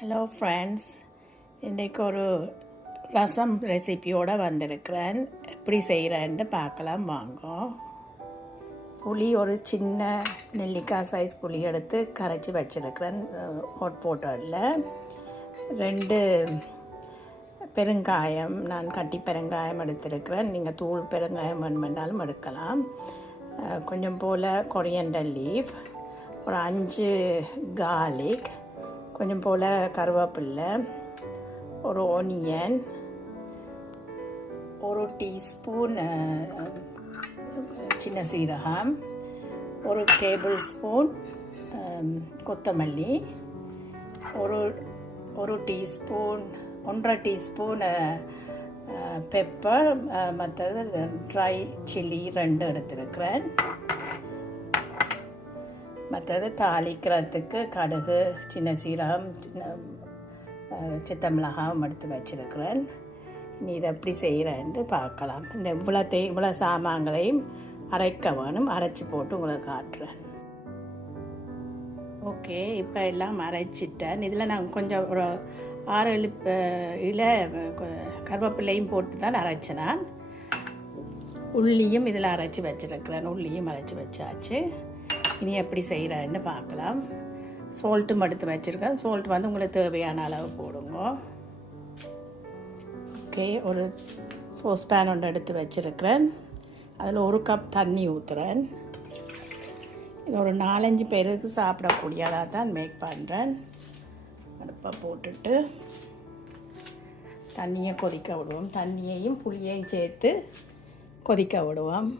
Hello friends, இன்றைக்கு ஒரு ரசம் ரெசிபியோடு வந்திருக்கிறேன். எப்படி செய்கிறேன்ட்டு பார்க்கலாம் வாங்க. புளி ஒரு சின்ன நெல்லிக்காய் சைஸ் புளி எடுத்து கரைச்சி வச்சுருக்கிறேன் ஹாட் வாட்டரில். 2 பெருங்காயம், நான் கட்டி பெருங்காயம் எடுத்திருக்கிறேன். நீங்கள் தூள் பெருங்காயம் வேணுமென்றாலும் எடுக்கலாம். கொஞ்சம் போல் கொரியண்டர் லீஃப், ஒரு 5 கார்லிக், கொஞ்சம் போல் கருவேப்பில்லை, ஒரு ஆனியன், ஒரு டீஸ்பூன் சின்ன சீரகம், ஒரு டேபிள் ஸ்பூன் கொத்தமல்லி, ஒரு டீஸ்பூன் 1.5 டீஸ்பூன் பெப்பர், மற்றது ட்ரை சில்லி 2 எடுத்திருக்கிறேன். மற்றது தாளிக்கிறதுக்கு கடுகு, சின்ன சீரகம், சித்தமிளகாயும் எடுத்து வச்சுருக்கிறேன். இனி இதை எப்படி செய்கிறேன்னு பார்க்கலாம். இந்த இவ்வளோ சாமான்களையும் அரைக்க வேணும். அரைச்சி போட்டு உங்களுக்கு காட்டுறேன். ஓகே, இப்போ எல்லாம் அரைச்சிட்டேன். இதில் நான் கொஞ்சம் ஒரு 6-7 இலை கருவேப்பிலையும் போட்டு தான் அரைச்சேன். நான் உள்ளியும் இதில் அரைச்சி வச்சுருக்கிறேன். உள்ளியும் அரைச்சி வச்சாச்சு. இனி எப்படி செய்கிறேன்னு பார்க்கலாம். சால்ட்டும் எடுத்து வச்சுருக்கேன். சால்ட் வந்து உங்களுக்கு தேவையான அளவு போடுங்க. ஓகே, ஒரு சாஸ்பேன் ஒன்று எடுத்து வச்சுருக்கிறேன். அதில் 1 கப் தண்ணி ஊற்றுறேன். இது ஒரு 4-5 பேருக்கு சாப்பிடக்கூடியதாக தான் மேக் பண்ணுறேன். அடுப்பை போட்டுட்டு தண்ணியை கொதிக்க விடுவோம். தண்ணியையும் புளியையும் சேர்த்து கொதிக்க விடுவோம்.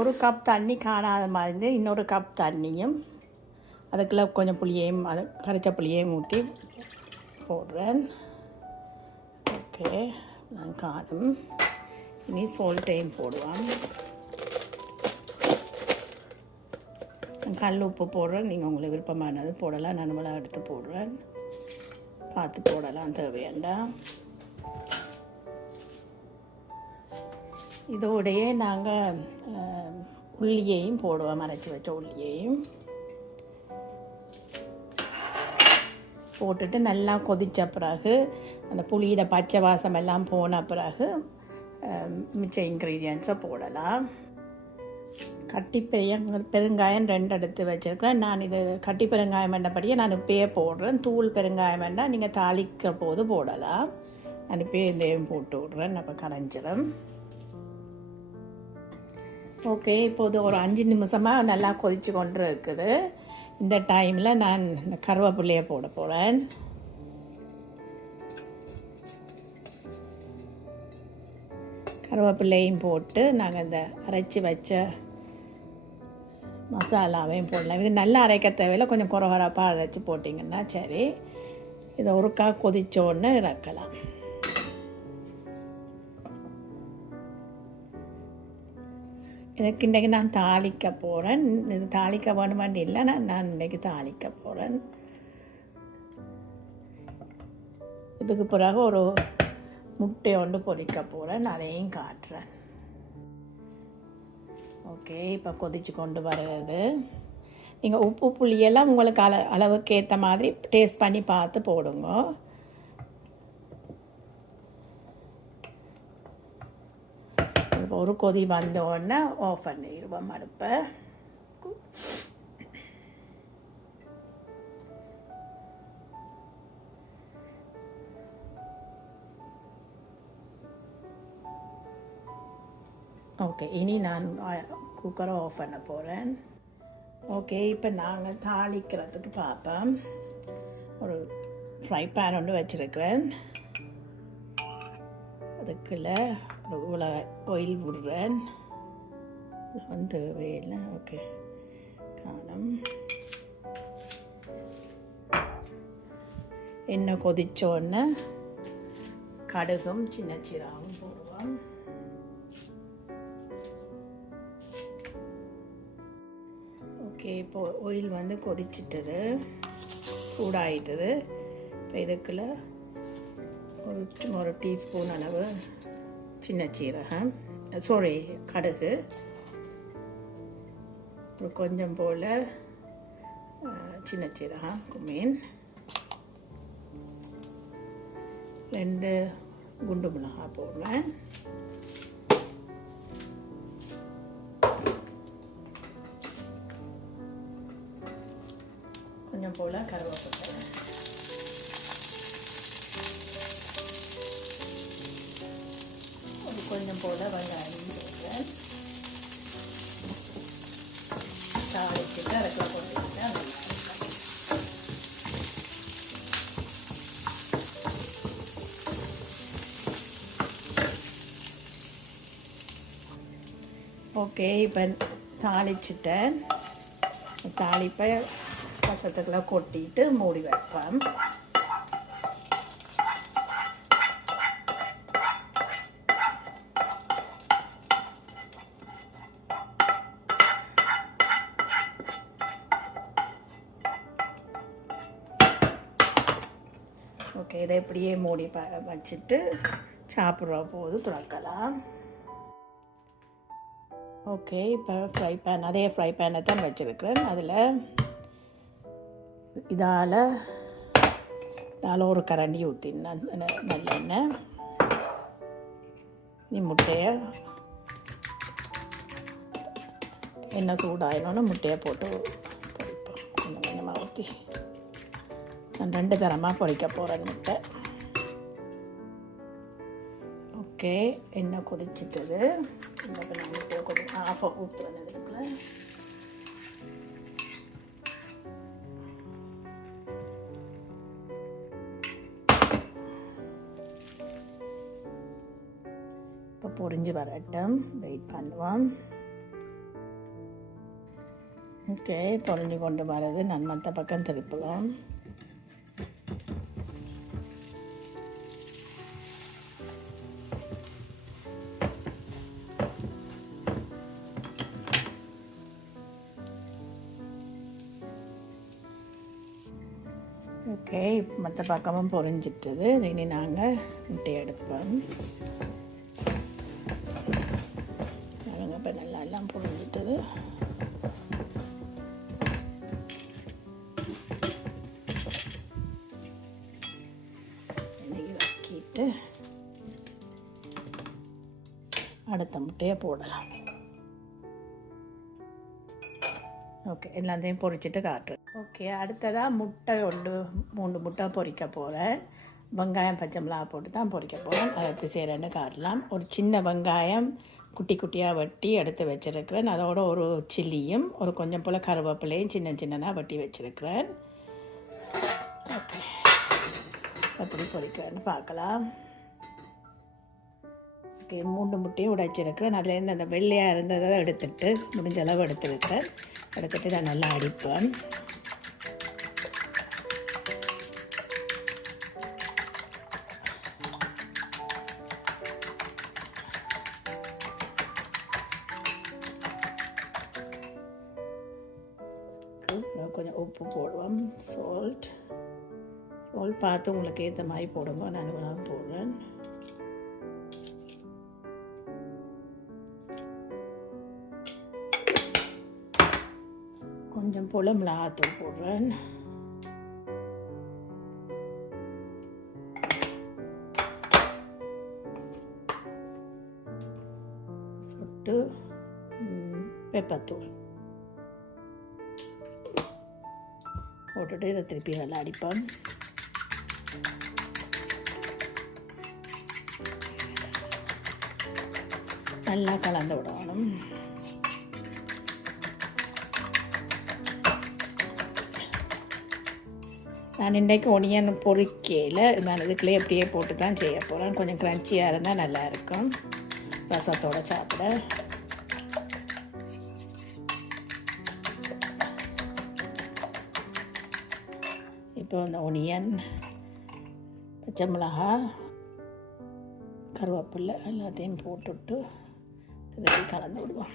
ஒரு கப் தண்ணி காணாத மாதிரி இன்னொரு கப் தண்ணியும் அதுக்குள்ளே கொஞ்சம் புளியையும் கரைச்ச புளியையும் ஊற்றி போடுறேன். ஓகே, நான் காணும். இனி சால்ட்டையும் போடுவேன். கல் உப்பு போடுறேன். நீங்கள் உங்களுக்கு விருப்பமானது போடலாம். நான் நம்மளாக எடுத்து போடுறேன். பார்த்து போடலாம், தேவையாண்டா. இதோடையே நாங்கள் உள்ளியையும் போடுவோம். அரைச்சி வச்ச உள்ளியையும் போட்டுட்டு நல்லா கொதித்த பிறகு அந்த புளியோட பச்சை வாசம் எல்லாம் போன பிறகு மிச்ச இன்க்ரீடியன்ஸை போடலாம். கட்டி பெருங்காயம் 2 எடுத்து வச்சுருக்கிறேன். நான் இது கட்டி பெருங்காயம் வேண்டபடியே நான் இப்பயே போடுறேன். தூள் பெருங்காயம் வேண்டாம், நீங்கள் தாளிக்கிற போது போடலாம். நான் இப்பயே இதையும் போட்டு விட்றேன். அப்போ கரைஞ்சிடும். ஓகே, இப்போது ஒரு 5 நிமிஷமாக நல்லா கொதித்து கொண்டு இருக்குது. இந்த டைமில் நான் இந்த கருவேப்பிலையை போட போகிறேன். கருவேப்பிலையும் போட்டு நாங்கள் இந்த அரைச்சி வச்ச மசாலாவையும் போடலாம். இது நல்லா அரைக்க தேவையில்லை, கொஞ்சம் குறகுறப்பாக அரைச்சி போட்டிங்கன்னா சரி. இதை ஒருக்கா கொதிச்சோன்னு இறக்கலாம். இதுக்கு இன்றைக்கி நான் தாளிக்க போகிறேன். இது தாளிக்க வேணுமாண்டி இல்லை, நான் இன்றைக்கி தாளிக்க போகிறேன். இதுக்கு பிறகு ஒரு முட்டை ஒன்று பொரிக்க போகிறேன். அதையும் காட்டுறேன். ஓகே, இப்போ கொதித்து கொண்டு வருது. நீங்கள் உப்பு புளியெல்லாம் உங்களுக்கு அளவுக்கு ஏற்ற மாதிரி டேஸ்ட் பண்ணி பார்த்து போடுங்க. ஒரு கொதி வந்தோடனே ஆஃப் பண்ணிடுவோம் அடுப்பை. ஓகே, இனி நான் குக்கரை ஆஃப் பண்ண போகிறேன். ஓகே, இப்போ நாங்கள் தாளிக்கிறதுக்கு பார்ப்போம். ஒரு ஃப்ரை பேன் ஒன்று வச்சுருக்கிறேன். அதுக்குள்ள இவ்வளோ ஆயில் விடுறேன். வந்து வேலை. ஓகே, காணும். எண்ணெய் கொதிச்சோடனே கடுகும் சின்ன சீரகம் போடுவோம். ஓகே, இப்போ ஆயில் வந்து கொதிச்சிட்டது, சூடாகிட்டது. இப்போ இதுக்குள்ள ஒரு டீஸ்பூன் அளவு சின்ன சீரகம், கடுகு, கொஞ்சம் போல் சின்ன சீரகம், குமீன், 2 குண்டு மிளகாய் போடுவேன். கொஞ்சம் போல் கருவேப்பிலை, கொஞ்சம் போல் வெங்காயம் போடுவேன். தாளிச்சுட்டு அதுக்குள்ள போட்டுக்கிட்டேன். ஓகே, இப்போ தாளிச்சிட்டேன். தாளிப்பை ரசத்துக்குள்ள கொட்டிட்டு மூடி வைப்பேன். ஓகே, இதை இப்படியே மூடி வச்சுட்டு சாப்பிட்ற போது துறக்கலாம். ஓகே, இப்போ அதே ஃப்ரை பேனை தான் வச்சுருக்கிறேன். அதில் இதால் ஒரு கரண்டி ஊற்றினேன் நல்லெண்ணெய். முட்டையை எண்ணெய் சூடாயினோன்னு முட்டையை போட்டு பொரிப்போம். கொஞ்சம் கொஞ்சமாக ஊற்றி நான் 2 தரமாக பொரிக்க போகிறேன் முட்டை. ஓகே, எண்ணெய் கொதிச்சிட்டது. நான் முட்டையை கொஞ்சம் ஆஃபாக ஊற்றுவேன். இதுக்குள்ள இப்போ பொரிஞ்சு வரட்டும், வெயிட் பண்ணுவோம். ஓகே, பொரிஞ்சு கொண்டு வர்றது நான் மற்ற பக்கம் திருப்பலாம். ஓகே, மற்ற பக்கமும் பொரிஞ்சிட்டது. இனி நாங்கள் முட்டை எடுப்போம். நாங்கள் இப்போ நல்லா எல்லாம் பொரிஞ்சிட்டது. இன்னைக்கு வக்கிட்டு அடுத்த முட்டையை போடலாம். ஓகே, எல்லாத்தையும் பொரிச்சிட்டு காட்டுறேன். ஓகே, அடுத்ததாக முட்டை 3 முட்டை பொரிக்க போகிறேன். வெங்காயம் பச்சை மிளகாய் போட்டு தான் பொரிக்க போகிறேன். அதை எப்படி செய்கிறேன்னு காட்டலாம். ஒரு சின்ன வெங்காயம் குட்டி குட்டியாக வெட்டி எடுத்து வச்சுருக்கிறேன். அதோட ஒரு சில்லியும் கொஞ்சம் போல் கருவேப்பிலையும் சின்னதாக வெட்டி வச்சுருக்கிறேன். ஓகே, எப்படி பொரிக்கிறேன்னு பார்க்கலாம். ஓகே, 3 முட்டையும் உடைச்சிருக்கிறேன். அதுலேருந்து அந்த வெள்ளையாக இருந்ததை எடுத்துட்டு முடிஞ்ச அளவு எடுத்துட்டு நான் நல்லா அடிப்பேன். கொஞ்சம் உப்பு போடுவோம். சால்ட் பார்த்து உங்களுக்கு ஏற்ற மாதிரி போடுங்க. நான் போடுறேன். கொஞ்சம் போல் மிளகாத்தூள் போடுறேன். சொட்டு பெப்பர்த்தூள் போட்டுட்டு இதை திருப்பி நல்லா அடிப்போம். நல்லா கலந்து விடணும். நான் இன்றைக்கு ஒனியன் பொரிக்கையில் நான் இதுக்குள்ளே எப்படியே போட்டு தான் செய்ய போகிறேன். கொஞ்சம் க்ரன்ச்சியாக இருந்தால் நல்லாயிருக்கும் ரசத்தோடு சாப்பிட. இப்போ இந்த ஒனியன் பச்சை மிளகாய் கருவேப்பிலை எல்லாத்தையும் போட்டுவிட்டு திருப்பி கலந்து விடுவோம்.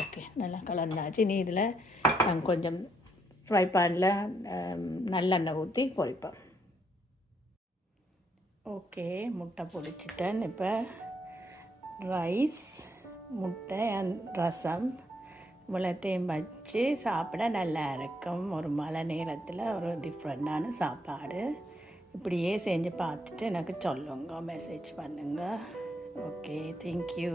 ஓகே, நல்லா கலந்தாச்சு. இனி இதில் நான் கொஞ்சம் ஃப்ரை பேனில் நல்லெண்ணெய் ஊற்றி பொரிப்பேன். ஓகே, முட்டை பொரிச்சிட்டேன். இப்போ ரைஸ், முட்டை அண்ட் ரசம் இவ்வளோத்தையும் வச்சு சாப்பிட நல்லா இருக்கும். ஒரு மழை நேரத்தில் ஒரு டிஃப்ரெண்ட்டான சாப்பாடு. இப்படியே செஞ்சு பார்த்துட்டு எனக்கு சொல்லுங்க, மெசேஜ் பண்ணுங்கள். Okay, thank you.